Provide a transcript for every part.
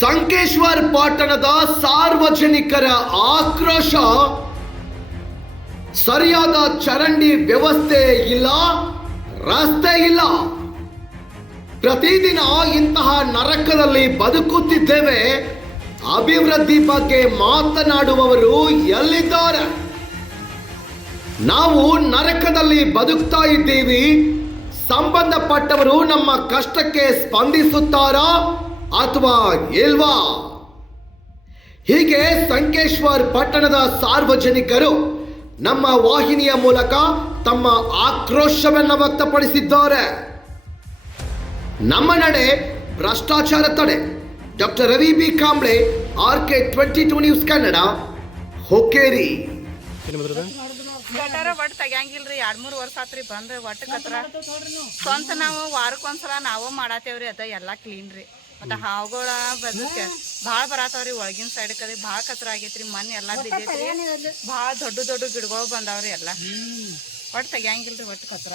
ಸಂಕೇಶ್ವರ್ ಪಟ್ಟಣದ ಸಾರ್ವಜನಿಕರ ಆಕ್ರೋಶ ಸರಿಯಾದ ಚರಂಡಿ ವ್ಯವಸ್ಥೆ ಇಲ್ಲ, ರಸ್ತೆ ಇಲ್ಲ. ಪ್ರತಿದಿನ ಇಂತಹ ನರಕದಲ್ಲಿ ಬದುಕುತ್ತಿದ್ದೇವೆ. ಅಭಿವೃದ್ಧಿ ಬಗ್ಗೆ ಮಾತನಾಡುವವರು ಎಲ್ಲಿದ್ದಾರೆ? ನಾವು ನರಕದಲ್ಲಿ ಬದುಕ್ತಾ ಇದ್ದೀವಿ. ಸಂಬಂಧಪಟ್ಟವರು ನಮ್ಮ ಕಷ್ಟಕ್ಕೆ ಸ್ಪಂದಿಸುತ್ತಾರಾ? ಅಥವಾ ಇಲ್ವಾ ಹೀಗೆ ಸಂಕೇಶ್ವರ್ ಪಟ್ಟಣದ ಸಾರ್ವಜನಿಕರು ನಮ್ಮ ವಾಹಿನಿಯ ಮೂಲಕ ತಮ್ಮ ಆಕ್ರೋಶವನ್ನು ವ್ಯಕ್ತಪಡಿಸಿದ್ದಾರೆ. ನಮ್ಮ ನಡೆ ಭ್ರಷ್ಟಾಚಾರ ತಡೆ. Doctor Ravi B. Kamble R K twenty two news Kannada Hukkeri ಗಟಾರ ಒಟ್ಟು ತೆಗ್ಯಾಂಗಿಲ್ರಿ. ಎರಡು ಮೂರು ವರ್ಷ ಆತ್ರಿ ಬಂದ್ರೆ ಒಟ್ಟು ಕತ್ರ. ಸ್ವಂತ ನಾವು ವಾರಕ್ಕೊಂದ್ಸಲ ನಾವು ಮಾಡತ್ತೇವ್ರಿ ಅದ ಎಲ್ಲಾ ಕ್ಲೀನ್ ರೀ. ಮತ್ತ ಹಾವುಗಳ ಬದಕ್ಕೆ ಬಾಳ ಬರತಾವ್ರಿ ಒಳಗಿನ ಸೈಡ್ ಕಡೆ. ಬಾಳ ಕತ್ರ ಆಗೇತ್ರಿ. ಮನ್ ಎಲ್ಲಾ ಬಿದ್ದೈತ್ರಿ. ಬಾಳ ದೊಡ್ಡ ದೊಡ್ಡ ಗಿಡಗಳು ಬಂದಾವ್ರಿ ಎಲ್ಲಾ. ಒಟ್ಟು ತೆಗಿಯಂಗಿಲ್ರಿ ಒಟ್ಟು ಕತ್ರ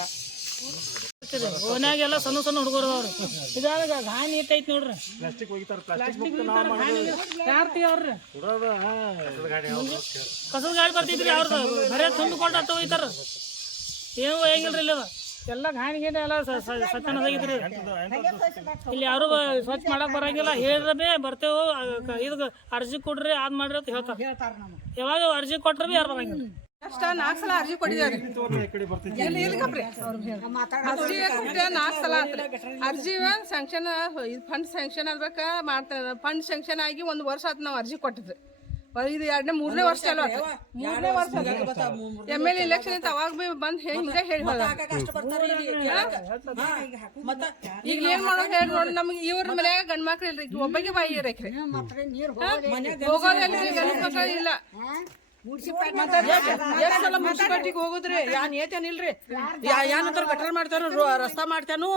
ಓನಾಗೆಲ್ಲ ಸಣ್ಣ ಸಣ್ಣ ಹುಡುಗರು ಅವ್ರು. ಇದಾಗ ಗಾನಿ ಐತೈತಿ ನೋಡ್ರಿ. ಪ್ಲಾಸ್ಟಿಕ್ ಯಾರು ತೆಗಿಯವ್ರಿ ಕಸದ ಗಾಡಿ ಬರ್ತೈತ್ರಿ ಅವ್ರದ್ದು ಬರೇ ತುಂಬಿಕೊಂಡು ಹತ್ತ ಹೋಯ್ತಾರ ಏನು ಹೆಂಗಿಲ್ರಿ ಇಲ್ಲ ಎಲ್ಲ ಗಾನಿ ಗೀನಿ ಎಲ್ಲ ಸತ್ಯನದಾಗಿದ್ರಿ ಇಲ್ಲಿ ಯಾರು ಸ್ವಚ್ಛ ಮಾಡಕ್ ಬರಂಗಿಲ್ಲ ಹೇಳಿದ್ರೆ ಬೇ ಬರ್ತೇವು ಇದು ಅರ್ಜಿ ಕೊಡ್ರಿ ಅದ್ ಮಾಡ್ರಿ ಅಂತ ಹೇಳ್ತಾರ. ಯಾವಾಗ ಅರ್ಜಿ ಕೊಟ್ರೆ ಬಿ ಯಾರು ಬರಂಗಿಲ್ಲ. ಅಷ್ಟ ನಾಲ್ಕು ಸಲ ಅರ್ಜಿ ಕೊಟ್ಟಿದ್ದಾರೆ ಎಲ್ಲಿ ಇಲ್ಕಪ್ರಿ? ಅರ್ಜಿ ಕೊಟ್ಟೆ ನಾಲ್ಕು ಸಲ ಅಂತ ಅರ್ಜಿ ಸ್ಯಾಂಕ್ಷನ್ ಫಂಡ್ ಸ್ಯಾಂಕ್ಷನ್ ಆಗ್ಬೇಕ ಮಾಡ್ತಾರೆ ಫಂಡ್ ಸ್ಯಾಂಕ್ಷನ್ ಆಗಿ ಒಂದು ವರ್ಷ ಆತ್ ನಾವು ಅರ್ಜಿ ಕೊಟ್ಟಿದ್ರಿ ಇದು ಎರಡನೇ ಮೂರನೇ ವರ್ಷ ಅಲ್ವಾ? ಮೂರನೇ ವರ್ಷ ಎಂ ಎಲ್ ಇಲೆಕ್ಷನ್ ಅಂತ ಅವಾಗ ಬಿ ಬಂದ್ ಹೆಂಗ ಹೇಳಿ. ಈಗ ಏನ್ ಮಾಡೋದು ಹೇಳಿ ನೋಡಿ. ನಮ್ಗೆ ಇವ್ರ ಮನ್ಯಾಗ ಗಂಡ್ ಮಕ್ಳು ಇಲ್ರಿ ಒಬ್ಬಗೆ ಬಾಯಿ ಇರಕ್ರಿ ಹೋಗೋದಲ್ರಿ ಗಂಡ್ ಮಕ್ಳು ಇಲ್ಲ. ಸಲ ಮುನ್ಸಿಪಾಲ್ಟಿಗೆ ಹೋಗುದ್ರಿ ಯಾನ್ ಏತೇನಿಲ್ರಿ ಏನಂತಾರ ಗಟರ್ ಮಾಡ್ತಾರ ರಸ್ತಾ ಮಾಡ್ತಾನು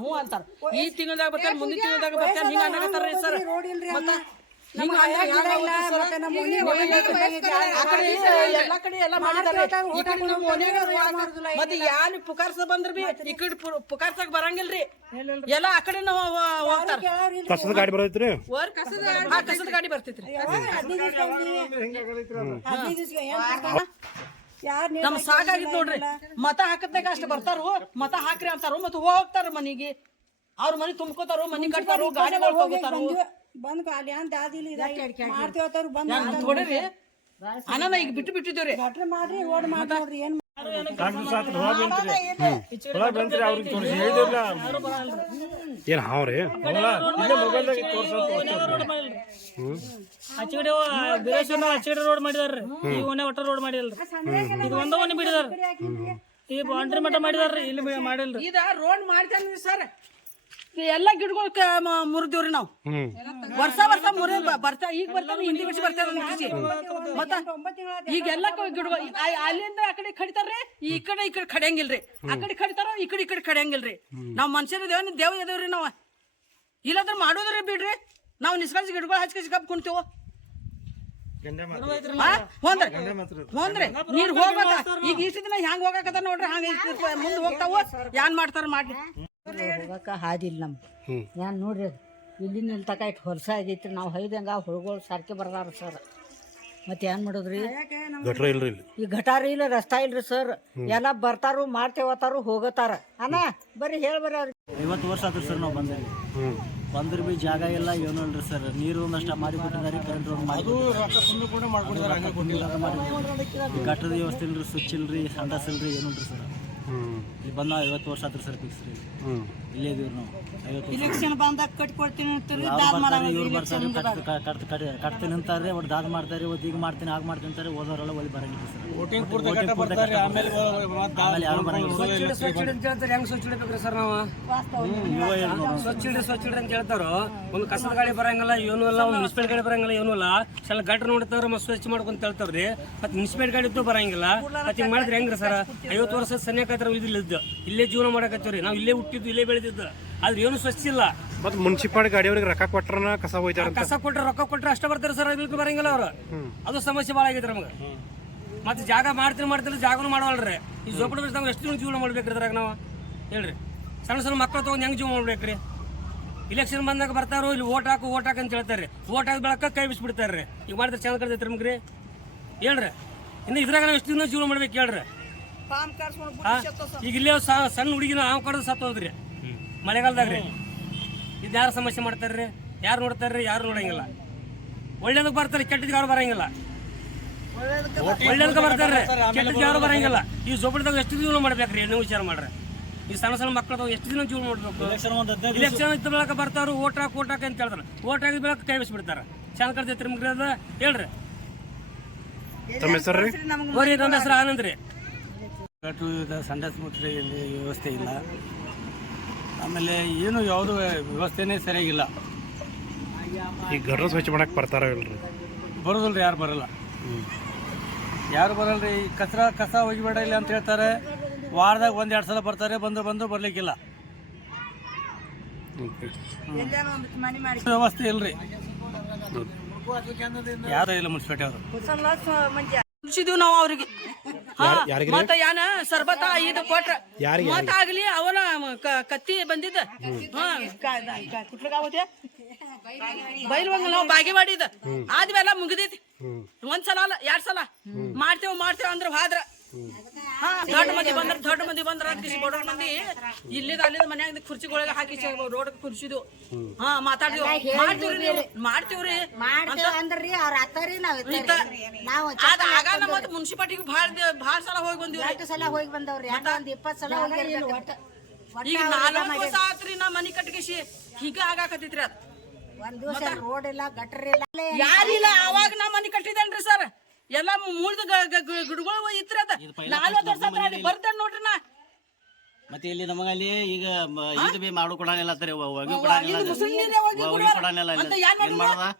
ಹ್ಞೂ ಅಂತಾರ. ಈ ತಿಂಗಳದಾಗ ಬರ್ತಾರ ಮುಂದಿನ ತಿಂಗಳದಾಗ ಬರ್ತಾರ ಹಿಂಗ ಅನ್ನಕತ್ತಾರ ಸರ್. ಮತ್ತ ಹಿಂಗ ಆ ಕಡೆ ಎಲ್ಲಾ ಕಡೆ ಎಲ್ಲ ಮಾಡಿದಾರೆ ಈ ಕಡೆ ನಮ್ಮ ಮನ್ಯಾಗ ಮತ್ತೆ ಯಾನ್ ಪುಕಾರ್ಸ ಬಂದ್ರ ಬಿ ಈ ಕಡೆ ಪುಕಾರ್ಸಕ್ ಬರಂಗಿಲ್ರಿ. ಎಲ್ಲ ಆ ಕಡೆ ಹೋಗ್ತಾರ. ಕಸದ ಗಾಡಿ ಬರ್ತೈತ್ರಿ. ಕಸದ ಹಾ, ಕಸದ ಗಾಡಿ ಬರ್ತೈತ್ರಿ ನಮ್ ಸಾಕಾಗಿತ್ ನೋಡ್ರಿ ಮತ ಹಾಕದ್ನಾಗ ಅಷ್ಟ ಬರ್ತಾರು ಮತ ಹಾಕ್ರಿ ಅಂತಾರ ಮತ್ತ ಹೋಗ್ತಾರ ಮನಿಗೆ. ಅವ್ರ ಮನಿ ತುಂಬ್ಕೋತಾರು ಮನಿ ಕಟ್ತಾರು ಗಾಡಿ ಹೋಗ್ತಾರು ಬಂದ್ ಖಾಲಿ ಅಂತ ದಾದಿಲಿ ಮಾಡ್ತೇವತ್ತಾರು ಬಂದ್ ನೋಡ್ರಿ ಅನ್ನ ಈಗ ಬಿಟ್ಟು ಬಿಟ್ಟಿದ್ದೀವ್ರಿ. ಗಟ್ರ ಮಾಡ್ರಿ ಓಡ್ ಮಾಡಿ ನೋಡ್ರಿ ಏನ್ ಹಾವ್ರಿ? ಬೀರೇಶ್ವರ ರೋಡ್ ಮಾಡಿದಾರ್ರಿ. ಈ ಒಟ್ಟ ರೋಡ್ ಮಾಡಿಲ್ರಿ. ಇದು ಒಂದ ಬಿಡಿದಾರ ಈ ಬಾಂಡ್ರಿ ಮಠ ಮಾಡಿದಾರ್ರಿ ಇಲ್ಲಿ ಮಾಡಿಲ್ರಿ. ಇದ ರೋಡ್ ಮಾಡ್ತಾನ್ರಿ ಸರ್. ಎಲ್ಲಾ ಗಿಡಗಳು ಮುರಿದೇವ್ರಿ ನಾವು. ವರ್ಷ ವರ್ಷ ಮುರಿ ಬರ್ತಾ ಈಗ ಬರ್ತಾನೆ ಹಿಂದಿ ಬಿಡಿಸಿ ಕೃಷಿ. ಮತ್ತ ಈಗೆಲ್ಲ ಗಿಡಗಳು ಆ- ಅಲ್ಲಿಂದ ಆ ಕಡೆ ಕಡಿತಾರ್ರಿ ಈ ಕಡೆ ಈ ಕಡೆ ಕಡಿಯಂಗಿಲ್ರಿ. ಆ ಕಡೆ ಕಡಿತಾರ ಈ ಕಡೆ ಈ ಕಡೆ ಕಡಿಯಂಗಿಲ್ರಿ. ನಾವ್ ಮನುಷ್ಯರ ದೇವ ದೇವ್ ಎದೇವ್ರಿ ನಾವ. ಇಲ್ಲಾಂದ್ರ ಮಾಡೋದ್ರಿ ಬಿಡ್ರಿ. ನಾವು ನಿಸ್ಕಳ್ಸಿ ಗಿಡಗಳು ಹಚ್ಕಸಿ ಕಪ್ ಕುಂತೇವ ಹೋಂದ್ರಿ. ಹೋಂದ್ರಿ. ನೀರ್ ಹೋಗ್ಬೇಕ ಈಗ ಇಷ್ಟ ದಿನ ಹೆಂಗ್ ಹೋಗಾಕತ್ತ ನೋಡ್ರಿ ಹಂಗ ಮುಂದೆ ಹೋಗ್ತಾವ? ಏನ್ ಮಾಡ್ತಾರ ಮಾಡ್ಲಿ. ಹೋಗಕ್ಕೆ ಹಾದಿಲ್ಲ ನಮ್ಗೆ. ಏನ್ ನೋಡ್ರಿ ಇಲ್ಲಿಂದ ಇಲ್ಲಿ ತಕ ಇಟ್ಟು ಹೊಲಸ ಆಗೈತ್ರಿ. ನಾವು ಹೈದಂಗ ಹುಳುಗಳು ಸಾರ್ಕೆ ಬರ್ದಾರ ಸರ್ ಮತ್ತೆ ಏನ್ ಮಾಡೋದ್ರಿ? ಈ ಗಟಾರ ಇಲ್ಲ ರಸ್ತಾ ಇಲ್ರಿ ಸರ್ ಎಲ್ಲ ಬರ್ತಾರು ಮಾಡ್ತೇವತ್ತಾರು ಹೋಗತಾರ. ಅಣ್ಣ ಬರೀ ಹೇಳಿ ಬರ್ರಿ ಅವ್ರಿಗೆ. ಐವತ್ತು ವರ್ಷ ಆದ್ರಿ ಸರ್ ನಾವು ಬಂದೇವಿ ಬಂದ್ರ ಬಂದ್ರೆ ಬಿ ಜಾಗ ಇಲ್ಲ ಏನೂ ಇಲ್ರಿ ಸರ್ ನೀರು ಒಂದಷ್ಟ ಮಾಡಿ ಕೊಟ್ಟಿದ್ದಾರೆ ಕರೆಂಟ್ ಮಾಡಿ ಗಟ್ಟದ ವ್ಯವಸ್ಥೆ ಇಲ್ರಿ ಸ್ವಿಚ್ ಇಲ್ರಿ ಸಂಡಸ್ ಇಲ್ರಿ ಏನೂ ಇಲ್ರಿ ಸರ್ ಈ ಬಂದ ಐವತ್ತು ವರ್ಷ ಆದ್ರಿ ಸರ್ ಫಿಕ್ಸ್ ರೀ ಹ್ಞೂ ಇಲ್ಲೇ ಇದೀವಿ ನಾವು ಇಲೆಕ್ಷನ್ ಬಂದಾಗ ಕಟ್ಕೊಡ್ತೀನಿ ಯಾರು ಬರ್ತಾರೆ ಇವ್ರು ಬರ್ತಾರೆ ಕಟ್ ಕಟ್ ಕಟ್ ಕಟ್ ಕಟ್ತೀನಿ ಅಂತಾರೆ ಒಟ್ಟು ದಾದ ಮಾಡ್ತಾರೆ ಒಟ್ಟು ಈಗ ಮಾಡ್ತೀನಿ ಆಗ ಮಾಡ್ತೀನಿ ಅಂತಾರೆ ಓದೋರೆಲ್ಲ ಒಲ್ಲಿ ಬರಂಗಿಲ್ಲ ಸರ್. ವೋಟಿಂಗ್ ಆಮೇಲೆ ಯಾರು ಬರಂಗಿಲ್ಲ. ನೀವೇ? ಹೇಳಿ ನೋಡೋಣ. ಸ್ವಚ್ಛ ಇಡ್ರಿ ಸ್ವಚ್ಛ ಇಡ್ರಿ ಅಂತ ಹೇಳ್ತಾರೋ ಒಂದು ಕಸದ ಗಾಡಿ ಬರಂಗಿಲ್ಲ ಏನೂ ಅಲ್ಲ ಒಂದು ಮುನ್ಸಿಪಲ್ ಗಾಡಿ ಬರಂಗಿಲ್ಲ ಏನೂ ಅಲ್ಲ. ಸಲ ಗಟ್ರ ನೋಡ್ತಾರ ಮತ್ತೆ ಸ್ವಚ್ಛ ಮಾಡ್ಕೊಂತ ಹೇಳ್ತಾವ್ರಿ ಮತ್ತೆ ಮುನ್ಸಿಪಲ್ ಗಾಡಿ ಇದ್ದು ಬರಂಗಿಲ್ಲ. ಮತ್ತೆ ಹಿಂಗ್ ಮಾಡಿದ್ರೆ ಹೆಂಗ್ರಿ ಸರ್? ಐವತ್ತು ವರ್ಷ ಸನ್ಯಾಕತ್ರ ಇದಿಲ್ಲ ಇದ್ದು. ಇಲ್ಲೇ ಜೀವನ ಮಾಡಕತ್ತೀವ್ರಿ. ನಾವು ಇಲ್ಲೇ ಹುಟ್ಟಿದ್ದು ಇಲ್ಲೇ ಬೆಳೆದಿದ್ದ. ಆದ್ರೆ ಏನು ಸ್ವಚ್ಛ ಇಲ್ಲ. ಮತ್ತೆ ಮುನ್ಸಿಪಾಲ್ ಗಾಡಿಯವ್ರಿಗೆ ರೊಕ್ಕ ಕೊಟ್ರನ ಕಸ ಹೋಯ್ತಾರ ಕಸ ಕೊಟ್ರೆ ರೊಕ್ಕ ಕೊಟ್ರೆ ಅಷ್ಟೇ ಬರ್ತಾರೆ ಸರ್ ಅದಕ್ಕೆ ಬರಂಗಿಲ್ಲ ಅವ್ರು. ಅದು ಸಮಸ್ಯೆ ಭಾಳ ಆಗೈತೆ ನಮಗೆ. ಮತ್ತೆ ಜಾಗ ಮಾಡ್ತೀನಿ ಮಾಡ್ತಿಲ್ಲ ಜಾಗನೂ ಮಾಡವಲ್ರಿ. ಈ ಜೋಪಡಿ ಬಿಟ್ಟು ನಾವು ಎಷ್ಟು ದಿನ ಜೀವನ ಮಾಡ್ಬೇಕ್ರಿ ಅದ್ರಾಗ ನಾವು? ಹೇಳ್ರಿ. ಸಣ್ಣ ಸಣ್ಣ ಮಕ್ಕಳು ತೊಗೊಂಡು ಹೆಂಗೆ ಜೀವನ ಮಾಡ್ಬೇಕ್ರಿ? ಇಲೆಕ್ಷನ್ ಬಂದಾಗ ಬರ್ತಾರೋ ಇಲ್ಲಿ ಓಟ್ ಹಾಕು ಓಟ್ ಹಾಕು ಅಂತ ಹೇಳ್ತಾರೆ ಓಟ್ ಹಾಕಿ ಬೆಳಕ ಕೈ ಬಿಸ್ಬಿಡ್ತಾರೆ ಈಗ ಮಾಡಿದ್ರೆ ಚೆನ್ನಾಗಿ ಕಳ್ದೈತೆ ನಮ್ಗೆ ರೀ ಹೇಳ್ರಿ. ಇನ್ನು ಇದ್ರಾಗ ನಾವು ಎಷ್ಟು ದಿನ ಜೀವನ ಮಾಡ್ಬೇಕು ಹೇಳ್ರಿ? ಈಗ ಇಲ್ಲೇ ಸ- ಸಣ್ಣ ಹುಡುಗಿನ ಹಾವು ಕಡ್ದು ಸತ್ತೋದ್ರಿ. ಮಳೆಗಾಲದಾಗ ರೀ. ಇದು ಯಾರು ಸಮಸ್ಯೆ ಮಾಡ್ತಾರ್ರಿ? ಯಾರು ನೋಡ್ತಾರ್ರಿ? ಯಾರು ನೋಡಂಗಿಲ್ಲ. ಒಳ್ಳೇದಕ್ಕೆ ಬರ್ತಾರೆ ಕೆಟ್ಟದ್ಗೆ ಯಾರು ಬರಂಗಿಲ್ಲ. ಒಳ್ಳೇದಕ್ಕೆ ಬರ್ತಾರೆ ಕೆಟ್ಟದಕ್ಕೆ ಯಾರು ಬರಂಗಿಲ್ಲ. ಈ ಜೋಪಡಿದಾಗ ಎಷ್ಟು ಜೀವನ ಮಾಡ್ಬೇಕ್ರಿ? ನೀವು ವಿಚಾರ ಮಾಡ್ರಿ. ಈ ಸಣ್ಣ ಸಣ್ಣ ಮಕ್ಕಳು ಎಷ್ಟು ದಿನ ಜೀವನ ಮಾಡ್ಬೇಕು? ಇಲೆಕ್ಷನ್ ಇದ್ದ ಬೆಳಕ ಬರ್ತಾರ ಓಟ್ ಹಾಕಿ ಓಟ್ ಹಾಕಿ ಅಂತ ಹೇಳ್ತಾರೆ ಓಟ್ ಹಾಕಿದ ಬೆಳಕ ಕೈ ಬಿಡ್ತಾರೆ. ಚೆನ್ನ ಕಳ್ತೈತ್ರಿ ಮುಗ್ರಿ ಅದ? ಹೇಳ್ರಿ. ತಮ್ಮ ಹೆಸರು ರೀ? ಹೋರಿ ನಮ್ಮ ಹೆಸರು ಆನಂದ್ ರೀ. ಗಟ್ಟು ಸಂಡಸ್ ಮೂತ್ರ ಇಲ್ಲಿ ವ್ಯವಸ್ಥೆ ಇಲ್ಲ. ಆಮೇಲೆ ಏನು ಯಾವುದು ವ್ಯವಸ್ಥೆನೇ ಸರಿಯಾಗಿಲ್ಲ. ಈಗ ಗಟ್ರ ಸ್ವಚ್ಛ ಮಾಡಕ್ಕೆ ಬರ್ತಾರ ಇಲ್ರಿ? ಬರೋದಿಲ್ಲ ಯಾರು ಬರಲ್ಲ. ಯಾರು ಬರಲ್ರಿ ಈ ಕಸರ ಕಸ ಒಗಿಬೇಡ ಇಲ್ಲ ಅಂತ ಹೇಳ್ತಾರೆ. ವಾರದಾಗ ಒಂದು ಎರಡು ಸಲ ಬರ್ತಾರೆ ಬಂದು ಬಂದು ಬರಲಿಕ್ಕಿಲ್ಲ. ವ್ಯವಸ್ಥೆ ಇಲ್ರಿ. ಯಾರು ಇಲ್ಲ ಮುನ್ಸಿಪಾಲ್ಟಿ ಅವರು. ಮುಗಿಸಿದೀವಿ ನಾವು ಅವ್ರಿಗೆ. ಹಾ? ಮತ್ತ ಯಾನ ಸರ್ಬತ ಐದು ಕೊಟ್ರ. ಮತ್ತ ಆಗ್ಲಿ ಅವನ ಕತ್ತಿ ಬಂದಿದ್ದ. ಹಾ. ಕುಟ್ಲಗಾವತ್ತೆ ಬೈಲ್ ಬಂಗ ನಾವು ಬಾಗಿ ಮಾಡಿದ ಆದ್ಮೇಲೆ ಮುಗಿದೈತಿ. ಒಂದ್ಸಲ ಅಲ್ಲ ಎರಡ್ ಸಲ. ಮಾಡ್ತೇವ್ ಮಾಡ್ತೇವ ಅಂದ್ರ ಹಾದ್ರ. ದೊಡ್ಡ ಮಂದಿ ಬಂದ್ರ ದೊಡ್ಡ ಮಂದಿ ಬಂದ್ರ ಅಂತಿಸಿ ಬಡವ್ರ ಮಂದಿ. ಇಲ್ಲಿದ ಅಲ್ಲಿದ ಮನ್ಯಾಗ ಕುರ್ಚಿಗಳಿಗೆ ಹಾಕಿ ರೋಡ್ ಕುರ್ಸಿದು ಹಾ ಮಾತಾಡಿ ಮಾಡ್ತೀವ್ರಿ ನೀವು? ಮಾಡ್ತೀವ್ರಿ? ಮಾಡ್ತೇವೆ ಅಂದ್ರಿ ಅವ್ರ ಅತ್ತಾರಿ ನಾವ್. ನಾವು ಆಗ ನಮ್ಮ ಮುನ್ಸಿಪಾಲ್ಟಿಗೆ ಭಾಳ ಭಾಳ ಸಲ ಹೋಗಿ ಬಂದಿವ್ರಿ. ಎಷ್ಟು ಸಲ ಹೋಗಿ ಬಂದವ್ರಿ. ಒಂದ್ ಇಪ್ಪತ್ ಸಲ ಈಗ ನಾಲ್ಕು ವರ್ಷ ಆತ್ರಿ ನಾ ಮನಿ ಕಟ್ಗಿಸಿ. ಹೀಗ ಆಗಾಕತ್ತೈತ್ರಿ ಅದ್. ಒಂದ್ ದಿವಸ ರೋಡ್ ಇಲ್ಲ ಗಟ್ರ ಇಲ್ಲ. ಯಾರಿಲ್ಲ ಅವಾಗ ನಾ ಮನಿ ಕಟ್ಟಿದೇನ್ರಿ ಸರ್? ಎಲ್ಲ ಮುಳಿದ ಗಿಡಗಳು ಇತ್ರಿ ಅದ. ನಾಲ್ವತ್ತು ವರ್ಷ ಆತ್ರಿ ಅಲ್ಲಿ ಬರ್ತೇನೆ ನೋಡ್ರಿ ನಾ. ಮತ್ತೆ ಇಲ್ಲಿ ನಮಗಲ್ಲಿ ಅಲ್ಲಿ ಈಗ ಮ- ಇದು ಬಿ ಮಾಡು ಕೊಡಂಗಿಲ್ಲ ಅಂತಾರೆ ಒಗಿ ಕೊಡಂಗಿಲ್ಲ ಇದು ಮುಸುಳಿ ನೀರೇ ಹೋಗಿ ಒಗಿ ಕುಡಿಯೋರು. ಕೊಡಂಗಿಲ್ಲ ಇಲ್ಲ. ಮತ್ತೆ ಏನ್ ಏನ್ ಮಾಡೋದು? ಮಾಡೋದ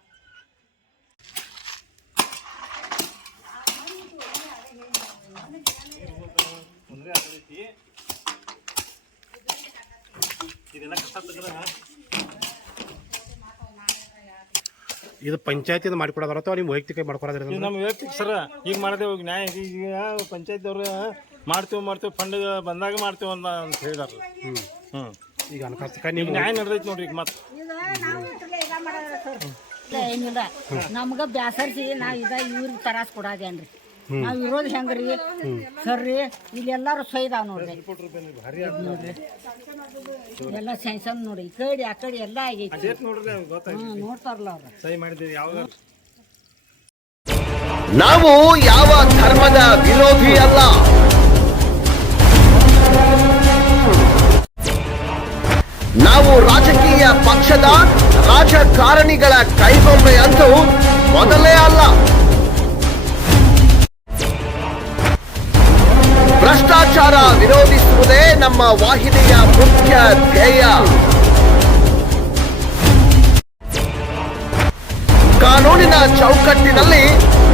ಇದು ಪಂಚಾಯತಿದು ಮಾಡಿಕೊಡೋದ್ರ ಅಥವಾ ನಿಮ್ಮ ವೈಯಕ್ತಿಕ ಮಾಡ್ಕೊಡೋದ್ರಿ ಇದು ನಮ್ಮ ವೈಯಕ್ತಿಕ ಸರ್ ಈಗ ಮಾಡಿದೆ ಹೋಗಿ ನ್ಯಾಯ. ಈಗ ಪಂಚಾಯತ್ ಅವ್ರು ಮಾಡ್ತೀವಿ ಮಾಡ್ತೀವಿ ಫಂಡ್ ಬಂದಾಗ ಮಾಡ್ತೀವಿ ಅಂತ ಅಂತ ಹೇಳಿದಾರ. ಹ್ಞೂ ಈಗ ಅನ್ಕಾಸ್ತಕ ನೀವು ನ್ಯಾಯ ನಡೆದೈತಿ ನೋಡ್ರಿ ಈಗ ಮತ್ತೆ ಇಲ್ಲ, ಏನಿಲ್ಲ. ನಮ್ಗ ಬ್ಯಾಸರ್ಸಿ ನಾವು ಇದ ಇವ್ರಿಗೆ ತರಾಸ್ ಕೊಡಾದೇನ್ರಿ ನಾವ್ ರೀ ಹೆಂಗ್ರಿ? ಸರ್ರಿ ಇಲ್ಲಿ ಎಲ್ಲಾರು ಸೈದ ನೋಡ್ರಿ. ನೋಡ್ರಿ. ಎಲ್ಲ ಸೈಸನ್ ನೋಡಿ ಈ ಕಡೆ ಆ ಕಡೆ ಎಲ್ಲ ಆಗೈತಿ. ನೋಡ್ರಿ ಗೊತ್ತಾಯ್ತು. ನೋಡ್ತಾರಲ್ಲ ಅವ್ರ. ಸೈ ಮಾಡಿದ್ರಿ ಯಾವ್ದು ನಾವು ಯಾವ ಧರ್ಮದ ವಿರೋಧಿ ಅಲ್ಲ ನಾವು ರಾಜಕೀಯ ಪಕ್ಷದ ರಾಜಕಾರಣಿಗಳ ಕೈಗೊಂಬೆ ಅಂತೂ ಮೊದಲೇ ಅಲ್ಲ. ಭ್ರಷ್ಟಾಚಾರ ವಿರೋಧಿಸುವುದೇ ನಮ್ಮ ವಾಹಿನಿಯ ಮುಖ್ಯ ಧ್ಯೇಯ. ಕಾನೂನಿನ ಚೌಕಟ್ಟಿನಲ್ಲಿ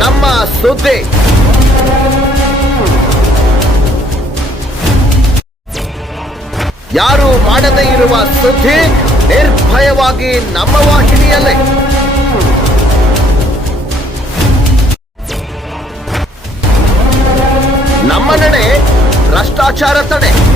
ನಮ್ಮ ಸುದ್ದಿ. ಯಾರು ಮಾಡದೇ ಇರುವ ಸುದ್ದಿ ನಿರ್ಭಯವಾಗಿ ನಮ್ಮ ವಾಹಿನಿಯಲ್ಲೇ. ನಮ್ಮ ನಡೆ ಭ್ರಷ್ಟಾಚಾರ ತಡೆ.